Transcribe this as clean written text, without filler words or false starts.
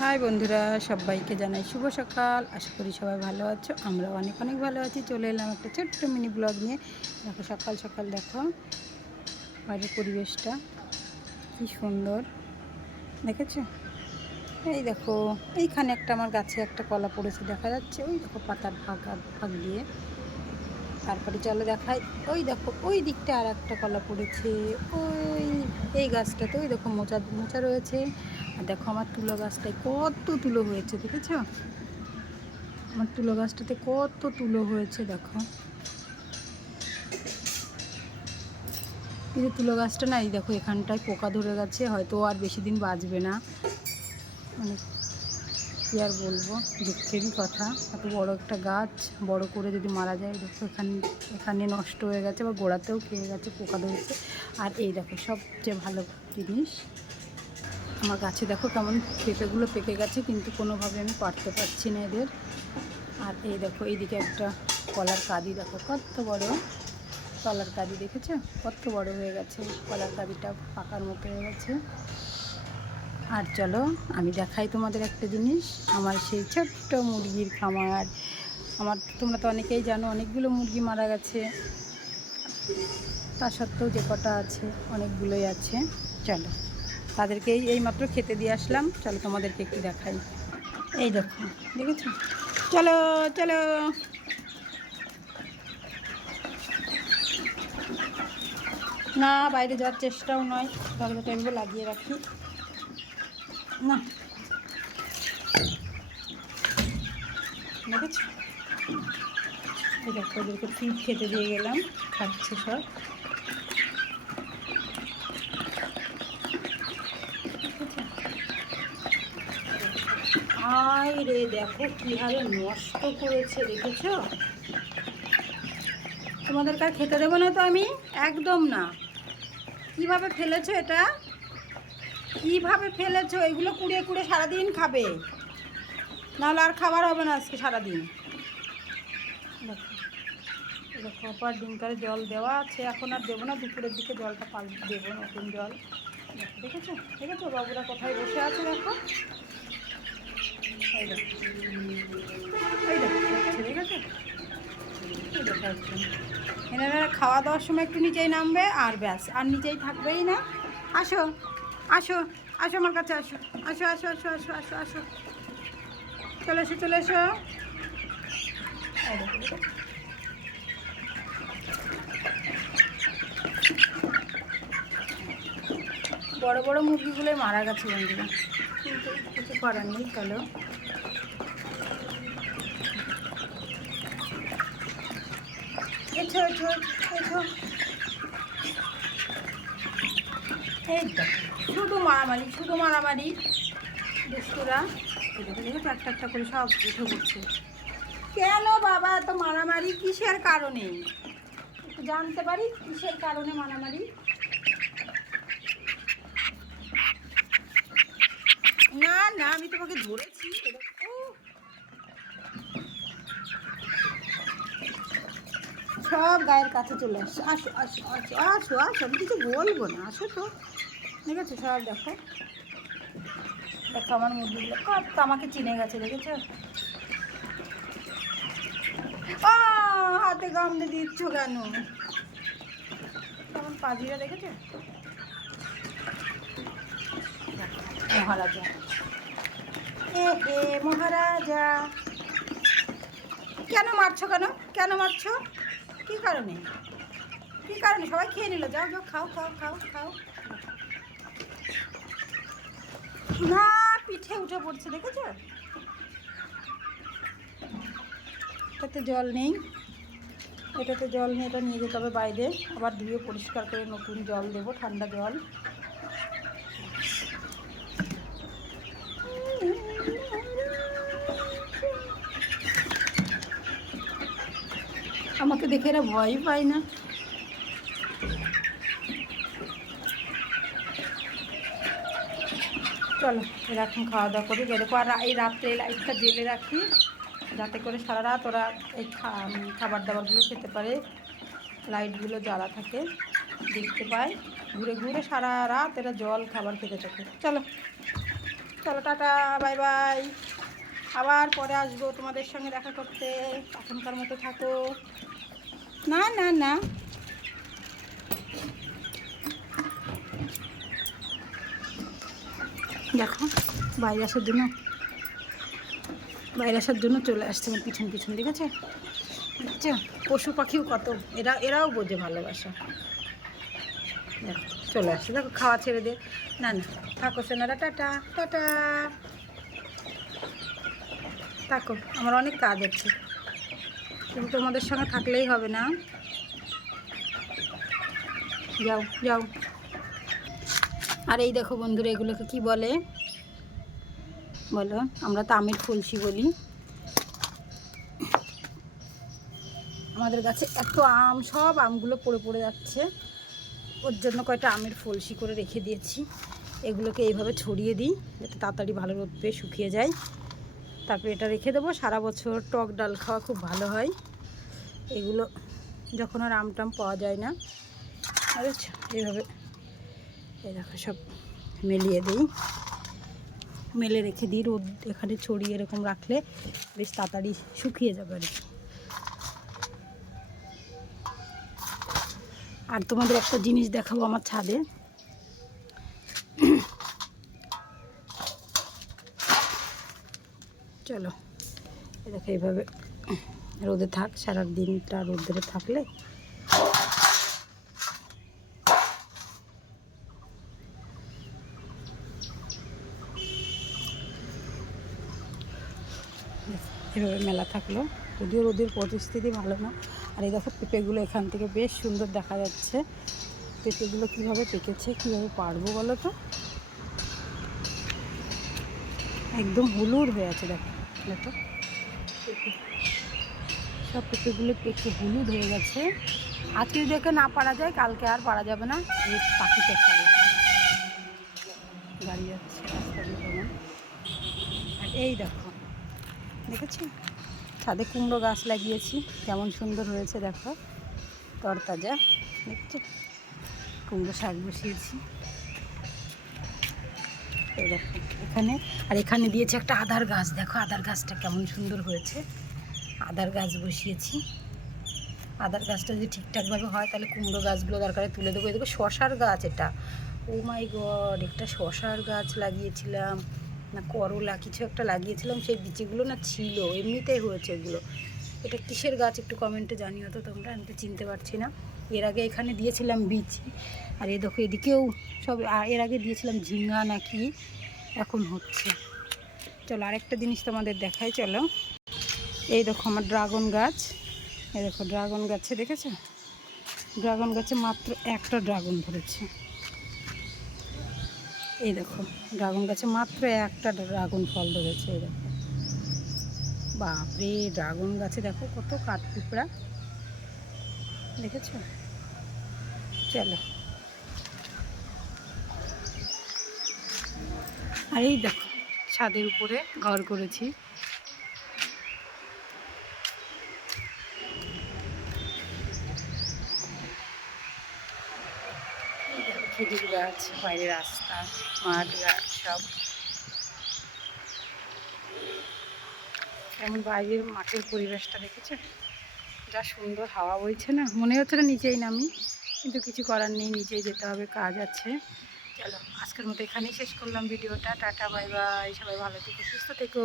High বন্ধুরা, সবাইকে জানাই শুভ সকাল। আশা করি সবাই ভালো আছো। আমরাও অনেক অনেক ভালো আছি। চলে এলাম একটা ছোট্ট মিনি ব্লগ নিয়ে। দেখো সকাল সকাল দেখো বাইরের পরিবেশটা কি সুন্দর, দেখেছো? এই দেখো এইখানে একটা আমার গাছে একটা কলা পড়েছে দেখা যাচ্ছে, ওই দেখো পাতার ফাঁক ফাঁক দিয়ে। তারপরে চলো দেখাই, ওই দেখো ওই দিকটা আর একটা কলা পড়েছে। ওই এই গাছটাতে ওই দেখো মোচা মোচা রয়েছে। আর দেখো আমার তুলো গাছটায় কত তুলো হয়েছে, দেখেছো? আমার তুলো গাছটাতে কত তুলো হয়েছে দেখো। কিন্তু তুলো গাছটা না, এই দেখো এখানটায় পোকা ধরে গেছে, হয়তো আর বেশি দিন বাঁচবে না। মানে কী আর বলবো, দুঃখেরই কথা। এত বড় একটা গাছ বড় করে যদি মারা যায়, দেখো এখানে নষ্ট হয়ে গেছে, বা গোড়াতেও খেয়ে গেছে, পোকা ধরেছে। আর এই দেখো সবচেয়ে ভালো জিনিস, আমার গাছে দেখো কেমন পেঁপেগুলো পেকে গেছে, কিন্তু কোনোভাবে আমি পারতে পারছি না এদের। আর এই দেখো এইদিকে একটা কলার কাঁদি, দেখো কত বড় কলার কাঁদি, দেখেছো কত বড় হয়ে গেছে। কলার কাঁদিটা পাকার মতো হয়ে গেছে। আর চলো আমি দেখাই তোমাদের একটা জিনিস, আমার সেই ছোট্ট মুরগির খামার। আমার তোমরা তো অনেকেই জানো অনেকগুলো মুরগি মারা গেছে, তা সত্ত্বেও যে কটা আছে অনেকগুলোই আছে। চলো তাদেরকে এইমাত্র খেতে দিয়ে আসলাম, চলো তোমাদেরকে একটু দেখাই। এই দেখো, দেখেছো? চলো চলো। না, বাইরে যাওয়ার চেষ্টাও নয়, দরজা টেবিলে লাগিয়ে রাখি না, দেখেছো? এই দেখো ওদেরকে ফিড খেতে দিয়ে গেলাম, খাচ্ছে সব। আয় রে, দেখো কী হারে নষ্ট করেছে, দেখেছো? তোমাদের কার খেতে দেবো না তো আমি, একদম না। কিভাবে ফেলেছো এটা, কিভাবে ফেলেছো? এগুলো কুড়িয়ে কুড়িয়ে সারাদিন খাবে, নাহলে আর খাবার হবে না আজকে সারাদিন। দেখো দেখো আবার ডিমটারে জল দেওয়া আছে, এখন আর দেবো না, দুপুরের দিকে জলটা পাল্টে দেবো, নতুন জল। দেখেছো দেখেছো বাবুরা কোথায় বসে আছে, দেখো এই দেখো, এই দেখো দেখেছো, এই দেখো একদম। এনারা খাওয়া দাওয়ার সময় একটু নিচেই নামবে আর ব্যাস, আর নিচেই থাকবেই না। আসো আসো আসো আমার কাছে, আসো আসো আসো আসো আসো আসো আসো, চলে এসো চলে এসো। এই দেখো দেখো। বড় বড় মুরগিগুলোই মারা গেছে বন্ধুরা, কিন্তু কিছু করার নেই। চলো এছো এছো এছো। এই দেখো শুধু মারামারি শুধু মারামারি, দুষ্টুরা। এই দেখো দেখো একটা একটা করে সব উঠে পড়ছে। কেন বাবা তো মারামারি কিসের কারণে, একটু জানতে পারি কিসের কারণে মারামারি? না না, আমি তোমাকে ধরেছি। সব গায়ের কাছে চলে আসছে, আসো আসো আসো আসো আসো, আমি কিছু বলবো না, আসো তো। ঠিক আছে সব দেখো, দেখো আমার মুরগিগুলো কত আমাকে চিনে গেছে, দেখেছো? হাতে গামলে দিচ্ছ কেন, কেমন পাজিরা, দেখেছো? মহারাজা, এ হে মহারাজা, কেন মারছো, কেন কেন মারছো, কী কারণে, কী কারণে? সবাই খেয়ে নিল, যাও যাও খাও খাও খাও খাও। না, পিঠে উঠে পড়ছে, দেখেছো? এটাতে জল নেই, এটাতে জল নেই, এটা নিয়ে যেতে হবে বাইরে, আবার ধুয়ে পরিষ্কার করে নতুন জল দেবো, ঠান্ডা জল। আমাকে দেখে এরা ভয়ই পায় না। চলো এরা এখন খাওয়া দাওয়া করি, দেখো। আর এই রাত্রে লাইটটা জেলে রাখি, যাতে করে সারা রাত ওরা এই খাবার দাবারগুলো খেতে পারে, লাইটগুলো জ্বালা থাকে, দেখতে পায়, ঘুরে ঘুরে সারা রাত এরা জল খাবার খেতে থাকে। চলো চলো টাটা, বাই বাই। আবার পরে আসবো তোমাদের সঙ্গে দেখা করতে। এখনকার মতো থাকো। না না না, দেখো বাইরে আসার জন্য চলে আসছে আমার পিছন পিছন, ঠিক আছে? দেখছো পশু পাখিও কত, এরাও বোঝে ভালোবাসা। দেখো চলে আসছে, দেখো খাওয়া ছেড়ে দে। না না, থাকো সোনারা, টাটা টাটা, থাকো, আমার অনেক কাজ আছে, কিন্তু তোমাদের সঙ্গে থাকলেই হবে না। যাও যাও। আর এই দেখো বন্ধুরা, এগুলোকে কি বলে বলো? আমরা তো আমের ফলসি বলি। আমাদের গাছে এত আম, সব আমগুলো পড়ে পড়ে যাচ্ছে, ওর জন্য কয়টা আমের ফলসি করে রেখে দিয়েছি। এগুলোকে এইভাবে ছড়িয়ে দিই যাতে তাড়াতাড়ি ভালো রোদ পেয়ে শুকিয়ে যায়। তারপরে এটা রেখে দেবো, সারা বছর টক ডাল খাওয়া খুব ভালো হয়। এগুলো যখন আর আম টাম পাওয়া যায় না, বুঝছো, এইভাবে এই দেখো সব মেলিয়ে দিই, মেলে রেখে দিই। রোদ এখানে ছড়িয়ে এরকম রাখলে বেশ তাড়াতাড়ি শুকিয়ে যাবে আর কি। আর তোমাদের একটা জিনিস দেখাবো আমার ছাদে। চলো, এই দেখো এইভাবে রোদে থাক, সারা দিনটা রোদে থাকলে এভাবে মেলা থাকলো, যদিও রোদের পরিস্থিতি ভালো না। আর এই দেখো পেঁপেগুলো এখান থেকে বেশ সুন্দর দেখা যাচ্ছে। পেঁপেগুলো কীভাবে পেকেছে, কীভাবে পারবো বলো তো? একদম হলুদ হয়ে আছে, দেখো দেখো পেঁপে, সব পেঁপেগুলো পেকে হলুদ হয়ে গেছে। আজকে দেখে না পারা যায়, কালকে আর পারা যাবে না, এই পাখিতে খাবে। গাড়ি যাচ্ছে রাস্তা দিয়ে যেমন। আর এই দেখো, দেখেছি ছাদে কুমড়ো গাছ লাগিয়েছি, কেমন সুন্দর হয়েছে দেখো, তরতাজা। দেখছো কুমড়ো শাক বসিয়েছি, এই দেখো এখানে। আর এখানে দিয়েছে একটা আদার গাছ, দেখো আদার গাছটা কেমন সুন্দর হয়েছে। আদার গাছ বসিয়েছি, আদার গাছটা যদি ঠিকঠাকভাবে হয় তাহলে কুমড়ো গাছগুলো দরকারে তুলে দেবো। এদিকে শশার গাছ, এটা ও মাই গড, একটা শশার গাছ লাগিয়েছিলাম না করলা কিছু একটা লাগিয়েছিলাম, সেই বিচিগুলো না ছিল, এমনিতেই হয়েছে এগুলো। এটা কিসের গাছ একটু কমেন্টে জানিও তো তোমরা, আমি তো চিনতে পারছি না। এর আগে এখানে দিয়েছিলাম বিচি, আর এই দেখো এদিকেও সব, এর আগে দিয়েছিলাম ঝিঙ্গা নাকি, এখন হচ্ছে। চলো আরেকটা জিনিস তোমাদের দেখাই, চলো। এই দেখো আমার ড্রাগন গাছ, এই দেখো ড্রাগন গাছে, দেখেছো ড্রাগন গাছে মাত্র একটা ড্রাগন ধরেছে। এই দেখো ড্রাগন গাছে মাত্র একটা ড্রাগন ফল ধরেছে, এই দেখো। বাপরে, ড্রাগন গাছে দেখো কত কাঠপিঁপড়া, দেখেছো? চলো, আর এই দেখো ছাদের উপরে ঘর করেছি। খেজুর গাছ, বাইরে রাস্তা, মাঠ গাছ সব, এমন বাইরের মাঠের পরিবেশটা দেখেছো, যা সুন্দর হাওয়া বইছে না, মনে হচ্ছে না নিচেই নামি, কিন্তু কিছু করার নেই, নিচেই যেতে হবে, কাজ আছে। চলো আজকের মতো এখানেই শেষ করলাম ভিডিওটা, টাটা বাই বাই, সবাই ভালো থেকো, সুস্থ থেকো।